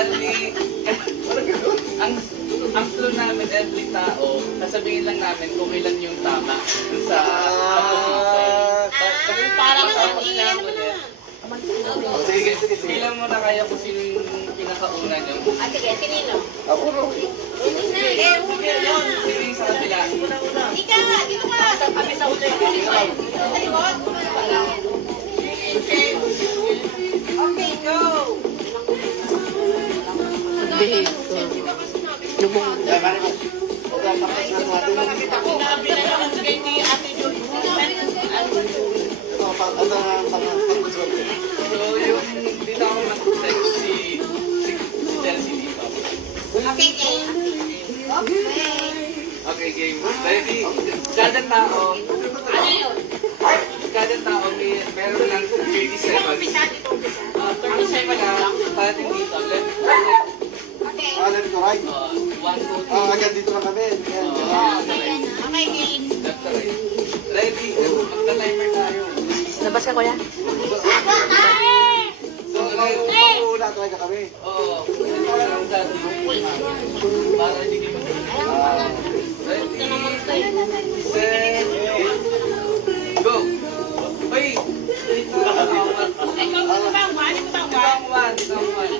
Bali, ang clue namin every tao, sasabihin lang namin kung ilan yung tama dun sa composition. Parang Tapos ang na ulit. Sige, bilang mo na kaya kung sino yung pinakauna nyo. sige, sinino? Ako rin. Sige, Sino yung sa kabila? Ika, dito ka. Kami sa ulit. Okay, go. So, yung dito ako mag-text si Chelsea dito. Okay, game. Okay, game. Ready? Kada tao, Ano yun? meron lang 30 seconds. Umpisa, dito umpisa. 30 seconds lang, parating dito. Left, right, Okay. Left to right. 1, 2, 3. Agad dito na kami. Yan. Okay, game. Left, right. Ready? Magta-timer tayo. Labas ka, kuya. So, like, Pag-uuna talaga kami. oo. Parang dati. Para hindi kayo ready, set, go! Wait! Itang one.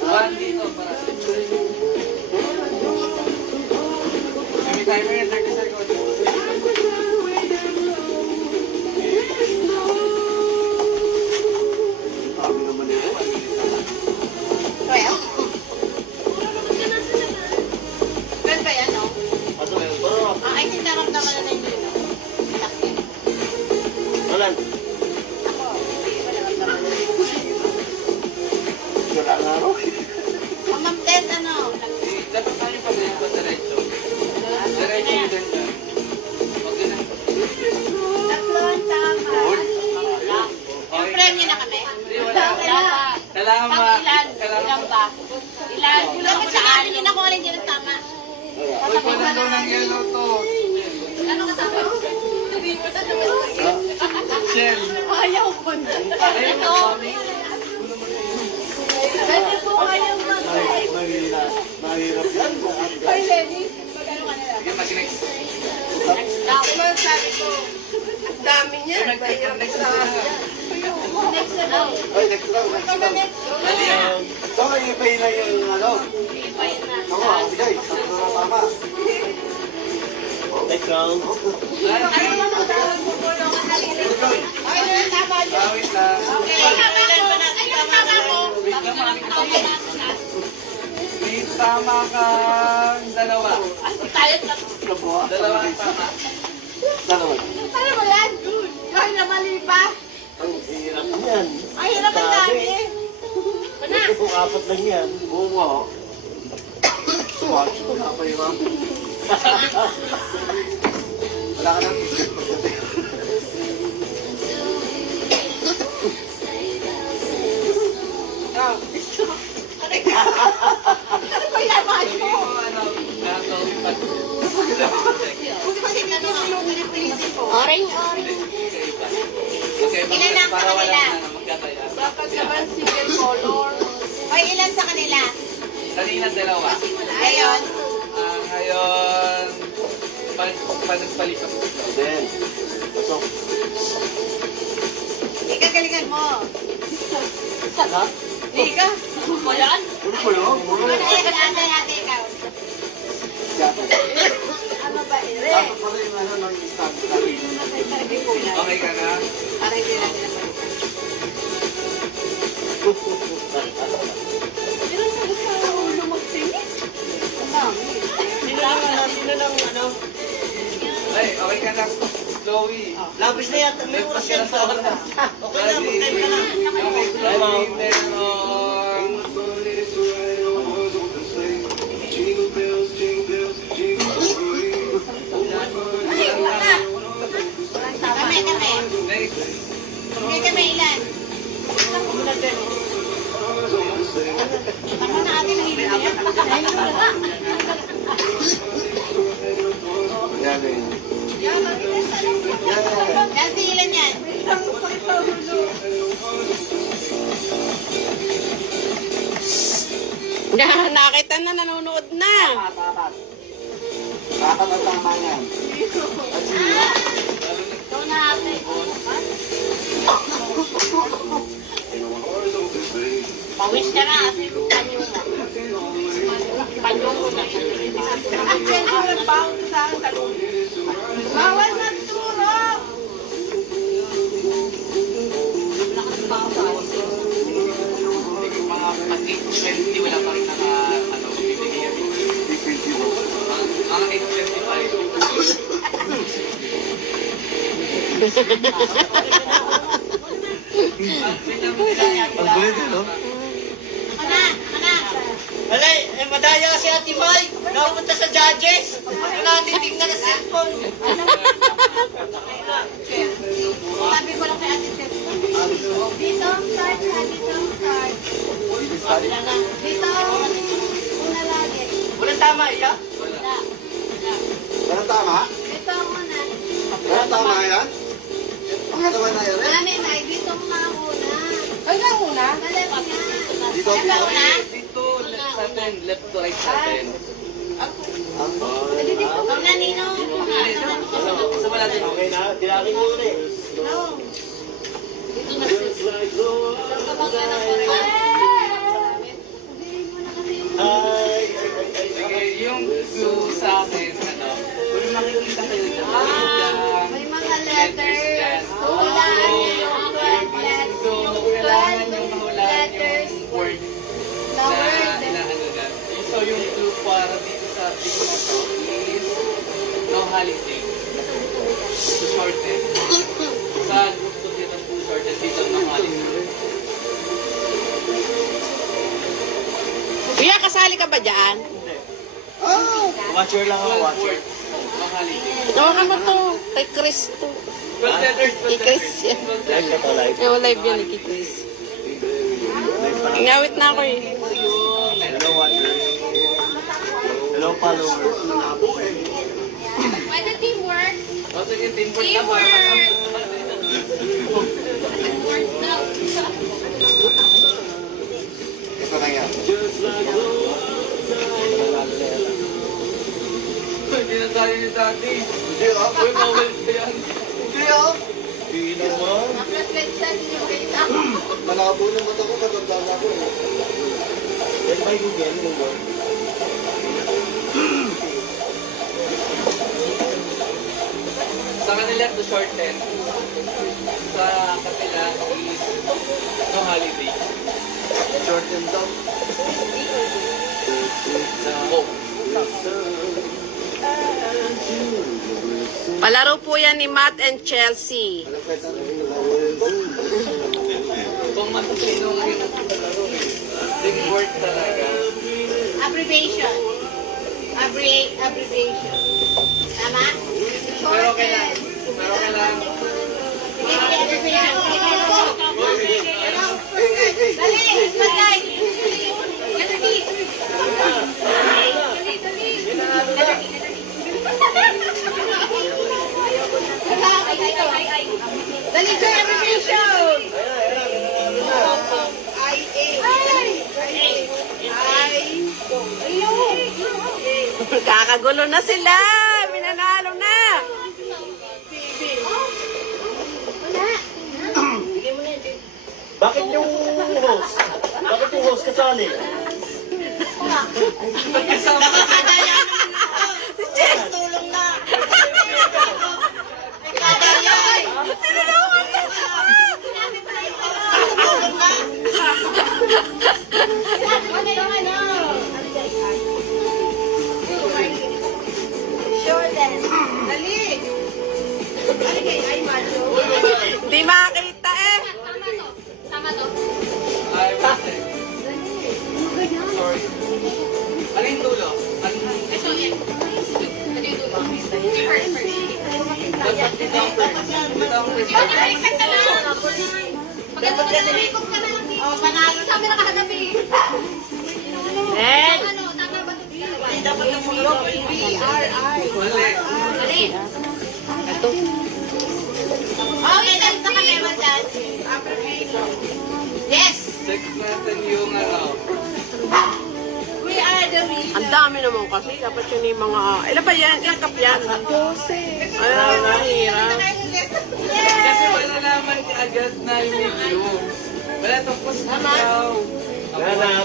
One dito para. May timer yan, 30 seconds. Sabi naman nila. 12. Ganun ba yan, no? Ano yun? Pero, I think naramdaman na ninyo, no? Laki. walan. Ako, hindi ko naramdaman na ninyo. Wala nga ro. Ma'am Tess, ano? Dapat tayo pa din pa diretso. Diretso yung ganyan. Okay na. Tatlo ang tama. Yung premyo na kami? Hindi, wala. Kailangan Ilan ba? Ilan? Dapat sabihin niyo na kung alin dyan ang tama. Uy, wala daw ng yellow to. Ano kasama? Sabihin mo na naman. Shell. Ayaw ko na. Ayun, Ito. mami. Pwede po ayaw Mahirap yan. Hoy, Lenny. Magano ka nila? Sige, mag-next. Ako man sabi ko, ang dami niya. Next na. Next na daw. Ay, next round. Next round. Dali yan. So, i-pay na yung ano. Ipayin na. Ako, sige. Tatlo na tama. Next round. Ano man ang tawag mo po nung kalilin? Ay, ano yung tama niyo? Wait lang. Okay. Ay, yung tama ko. Wait lang, mami. May tama kang dalawa. Tayo na. Kabuha. Dalawa ang tama. Dalawa. Ano ba yan? Ay, namali pa. Ang hirap yan. Ay, hirap ang dami. Ano? Ito kung apat lang yan. Oo nga. Swatch ko na pa yun. Wala ka na. Ano ba yan, mahal mo? Ano, nakakawipad. Buti pa tinanong yung pinipilisip ko. Orange. Okay, Ilan lang sa para wala kanila? na magkataya. Dapat naman single color. Ay, ilan sa kanila? Kanina dalawa. Ngayon, Ngayon, panagpalipas. Then, pasok. ikagalingan mo. Ha? Ika? Mo yan? Ano ko yun? Ay, ate, ikaw. Siyempre. Ano ba, ire? Dapat pala yung ano ng stand natin. Okay ka na? Para hindi natin naman. Ilan sa gusto sa ulo magtingin? Ang dami. Sino lang ano? Ay, okay ka na. Chloe. Labis na yata. May oras yan sa oras. Okay na, mag-time ka lang. Okay, Chloe. Meron. Kami. Next. Hindi kami ilan. Ako na atin ang hindi yan. Yan eh. Yan. Kasi ilan yan? Nakita na, nanonood na. Apat. Apat ang tama yan. At sino? Ikaw na ate. Pawis ka na ate. Panyo na. Panyo na. Ang chenso ng baon sa akin talong. Bawal na tulog. Mga pati 20 wala pa rin naka ano magbibigay yan. Ang 825. Ang gulit eh, no? Anak, anak. Alay, madaya si Ate Mai. Napunta sa judges. Wala titignan na cellphone. Sabi ko lang kay Ate Seth. Dito ang start ha, dito ang start. Dito una lagi. Walang tama, iya? Wala. Walang tama? Dito ang una. Walang tama yan? Pangalawa na yan eh? Mami, may dito ang una. Ay, na una? Mali nga. Dito, Ano dito. una? Dito left sa atin, left to right sa atin. Huwag na ninong. Sa wala din. Okay na, dilaki mo ulit. No. Dito na siya. Kapag ano po rin. Sabihin mo na kasi yung Ay. Sige, yung clue sa akin, ano, kung makikita kayo dyan, may mga letters. Hulaan niyo yung 12 letters. so, kailangan yung mahulaan letters yung word na word. na ano na. So, yung clue para dito sa ating na to is no holiday. To shorten. Sa gusto dito to shorten dito no holiday. Kuya, kasali ka ba dyan? Watcher lang ako, 12 watcher. words. No holiday. Tawakan mo to. Kay Chris to. 12 letters, 12 Kay Chris letters. yan. 12 Live na letters. to, live. Yung live yan, kay Chris. Ngawit na ako eh. Hello, watchers. Hello, followers. Pwede teamwork. O, sige, teamwork na ba? Teamwork na. Ito na yan. Hindi na tayo ni Daddy. Hindi ah. Uy, bawal pa yan. Hindi ah. Hindi naman. Reflection yung kita. Malabo ng mata ko, matanda na ako eh. Yan ba yung Google? Sa kanila, to shorten. Sa kapila is no holiday. Short and down. Sa hope. Palaro po yan ni Matt and Chelsea. Alam ko ito. Kung matutunin mo yung big word talaga. Abbreviation. Abbreviation. Tama? Pero okay lang. Pero okay lang. Sige, sige, abbreviation. Hey! Dali, patay. Dali. Dali, joy abbreviation. Kakagulo na sila. Minanalo na. Bakit yung host? Bakit yung host kasali? Nakakadaya naman ako. Tulong na. Nakakadaya. Tulong na. Sure then. Dali. Dali kay ay Mario. Di makakita eh. Tama to. Ay, bakit? Sorry. Ano yung tulo? Ano yung Ito yan. Ito yung dulo. dapat dito ang first? Dito ang first. Balikan ka lang. Pagkatapos na nalikot ka lang. Oh, panalo. Sabi nakahanabi. Nen. Ano, tama ba ito? Dapat na muna. B-R-I. Mali. Dali. Ito. Okay, dahil sa kami, Madan. Yes! Check natin yung ano. Ang dami naman kasi. Dapat yun yung mga... Ilan ba yan? Ilang cup yan? 12. Ay, nahihirap. Kasi malalaman ka agad na yung medium. Wala tapos na daw.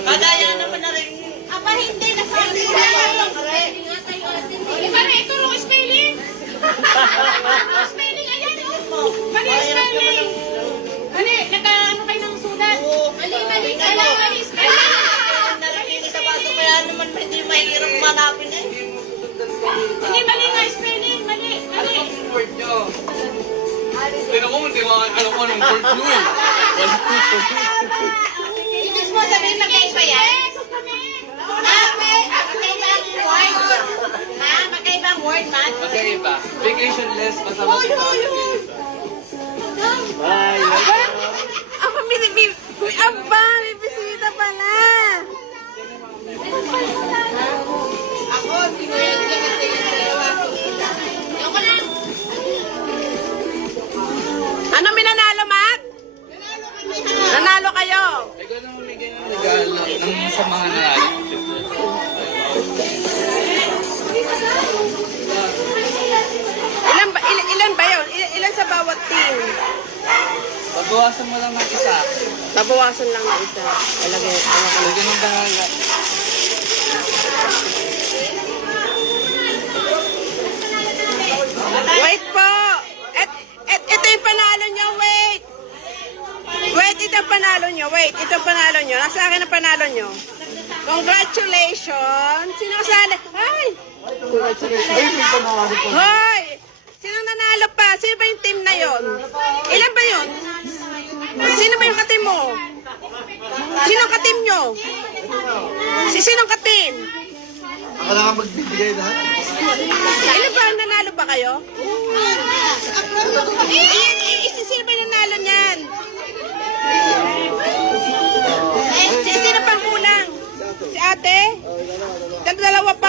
Madaya naman na rin. Aba, hindi. Nasabi ko na. Iba na, ito yung spelling. Spelling, ayan, oh. Mali spelling. Mali, naka-ano kayo ng sulat. Mali, mali spelling. Narating sa baso kaya naman hindi mahirap manapin eh. Hindi mo susundan sa mga Hindi, mali nga spelling. Mali. Ano bang word nyo? Tignan mo, hindi mo alam ko anong word nyo. Ibig mo sabihin magkaiba ba yan? Magkaibang word, man. Magkaiba. Vacationless, kasama sa Bye. Aba, may bisita pala. Ako, sinuyan ka kasi yung dalawa ko. Ayoko na. Ano minanalo, Matt? Nanalo kayo. Ikaw na mamigay ng regalo ng sa mga nanalo. Ilan ba yun? Ilan sa bawat team? Babawasan mo lang ng isa. Babawasan lang na isa. Alagay. Lagyan ng bahala. Wait po! Ito yung panalo nyo, wait! Wait, ito yung panalo nyo, wait. Ito yung panalo nyo. Nasa akin ang panalo nyo. Congratulations! Sino kasali? Ay! Ay, may panalo pa. Hoy! Sinong nanalo pa? Sino ba yung team na yon? Ilan ba yun? Sino ba yung kateam mo? Sinong kateam nyo? Sinong kateam? Ako na nga magbibigay na. Ilan ba? Nanalo ba kayo? Sino ba yung nanalo niyan? Sino pang kulang? Si ate? Dalawa pa.